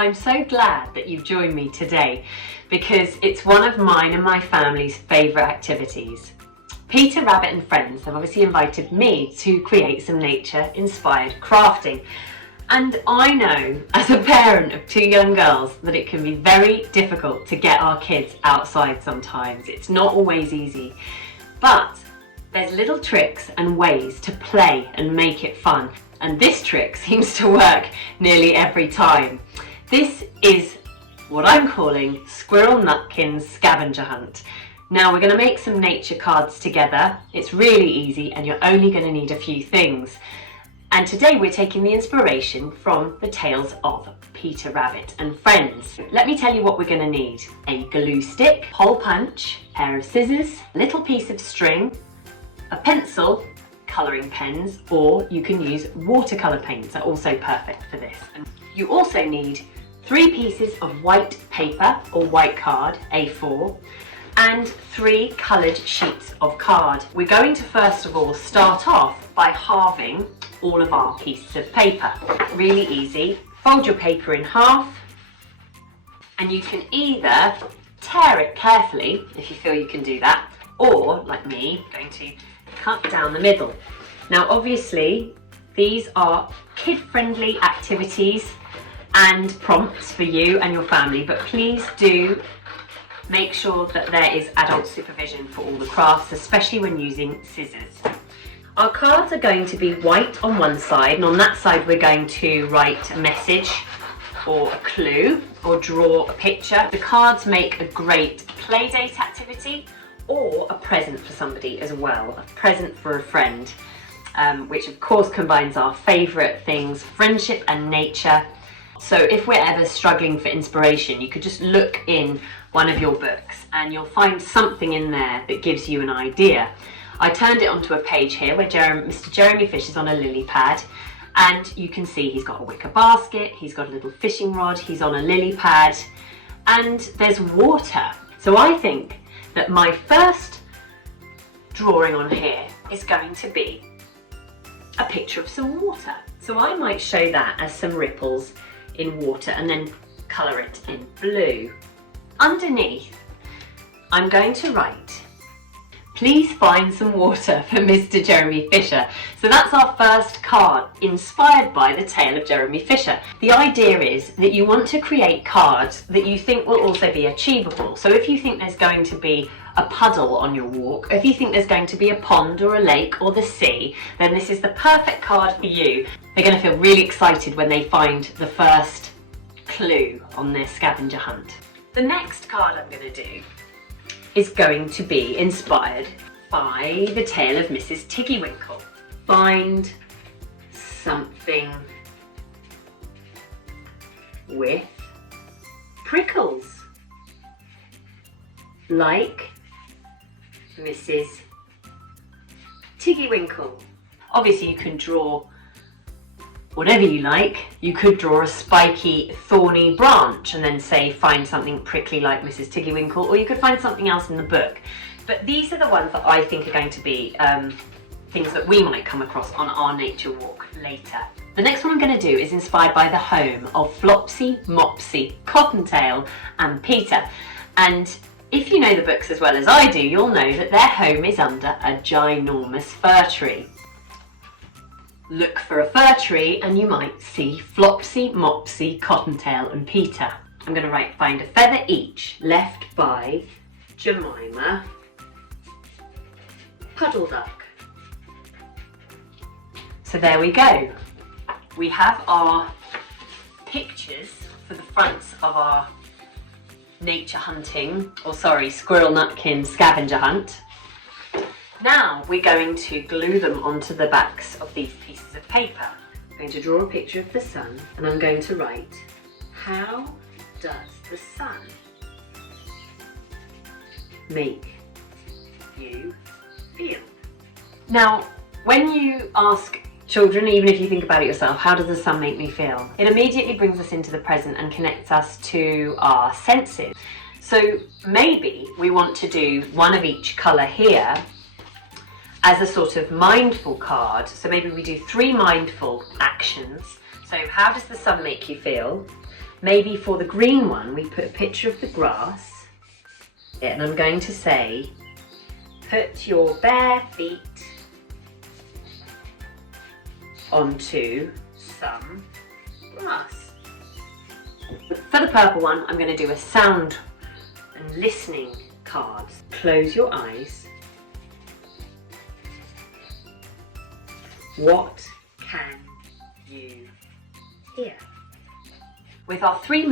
I'm so glad that you've joined me today because it's one of mine and my family's favourite activities. Peter Rabbit and friends have obviously invited me to create some nature-inspired crafting. And I know, as a parent of two young girls, that it can be very difficult to get our kids outside sometimes. It's not always easy. But there's little tricks and ways to play and make it fun. And this trick seems to work nearly every time. This is what I'm calling Squirrel Nutkin's Scavenger Hunt. Now we're going to make some nature cards together. It's really easy and you're only going to need a few things. And today we're taking the inspiration from the tales of Peter Rabbit and friends. Let me tell you what we're going to need. A glue stick, hole punch, a pair of scissors, a little piece of string, a pencil, colouring pens, or you can use watercolour paints, are also perfect for this. And you also need 3 pieces of white paper or white card, A4, and 3 coloured sheets of card. We're going to first of all start off by halving all of our pieces of paper. Really easy. Fold your paper in half and you can either tear it carefully if you feel you can do that, or like me, going to cut down the middle. Now obviously these are kid-friendly activities and prompts for you and your family, but please do make sure that there is adult supervision for all the crafts, especially when using scissors. Our cards are going to be white on one side, and on that side we're going to write a message or a clue or draw a picture. The cards make a great play date activity or a present for somebody as well, a present for a friend, which of course combines our favourite things, friendship and nature. So if we're ever struggling for inspiration, you could just look in one of your books and you'll find something in there that gives you an idea. I turned it onto a page here where Mr. Jeremy Fish is on a lily pad, and you can see he's got a wicker basket, he's got a little fishing rod, he's on a lily pad, and there's water. So I think that my first drawing on here is going to be a picture of some water. So I might show that as some ripples in water and then colour it in blue. Underneath, I'm going to write, "Please find some water for Mr. Jeremy Fisher." So that's our first card, inspired by the tale of Jeremy Fisher. The idea is that you want to create cards that you think will also be achievable. So if you think there's going to be a puddle on your walk, if you think there's going to be a pond or a lake or the sea, then this is the perfect card for you. They're going to feel really excited when they find the first clue on their scavenger hunt. The next card I'm going to do is going to be inspired by the tale of Mrs. Tiggywinkle. Find something with prickles, like Mrs. Tiggywinkle. Obviously you can draw whatever you like. You could draw a spiky, thorny branch and then say find something prickly like Mrs. Tiggywinkle, or you could find something else in the book. But these are the ones that I think are going to be things that we might come across on our nature walk later. The next one I'm going to do is inspired by the home of Flopsy, Mopsy, Cottontail and Peter. And if you know the books as well as I do, you'll know that their home is under a ginormous fir tree. Look for a fir tree and you might see Flopsy, Mopsy, Cottontail and Peter. I'm going to write find a feather each left by Jemima Puddle Duck. So there we go. We have our pictures for the fronts of our nature hunting, or sorry, Squirrel Nutkin scavenger hunt. Now we're going to glue them onto the backs of these pieces of paper. I'm going to draw a picture of the sun and I'm going to write, how does the sun make you feel? Now, when you ask children, even if you think about it yourself, how does the sun make me feel? It immediately brings us into the present and connects us to our senses. So maybe we want to do one of each colour here as a sort of mindful card. So maybe we do 3 mindful actions. So how does the sun make you feel? Maybe for the green one, we put a picture of the grass, and I'm going to say, put your bare feet onto some grass. For the purple one, I'm going to do a sound and listening card. Close your eyes. What can you hear? With our three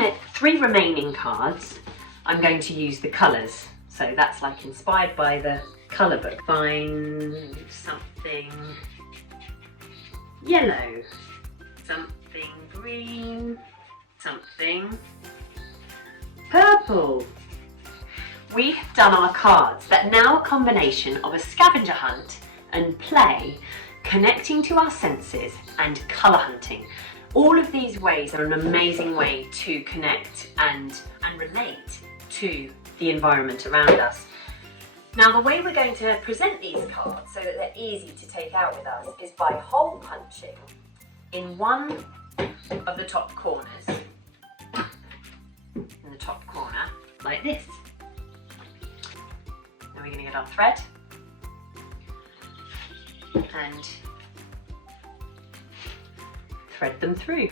remaining cards, I'm going to use the colours. So that's like inspired by the colour book. Find something yellow, something green, something purple. We've done our cards that are now a combination of a scavenger hunt and play, connecting to our senses and colour hunting. All of these ways are an amazing way to connect and relate to the environment around us. Now, the way we're going to present these cards so that they're easy to take out with us is by hole punching in one of the top corners, in the top corner, like this. Now we're going to get our thread and thread them through.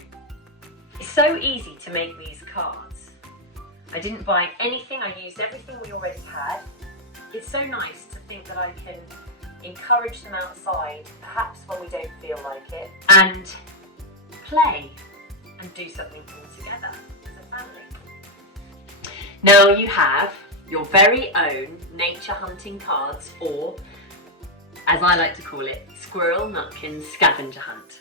It's so easy to make these cards. I didn't buy anything, I used everything we already had. It's so nice to think that I can encourage them outside, perhaps when we don't feel like it, and play and do something all together as a family. Now you have your very own nature hunting cards, or as I like to call it, Squirrel Nutkin Scavenger Hunt.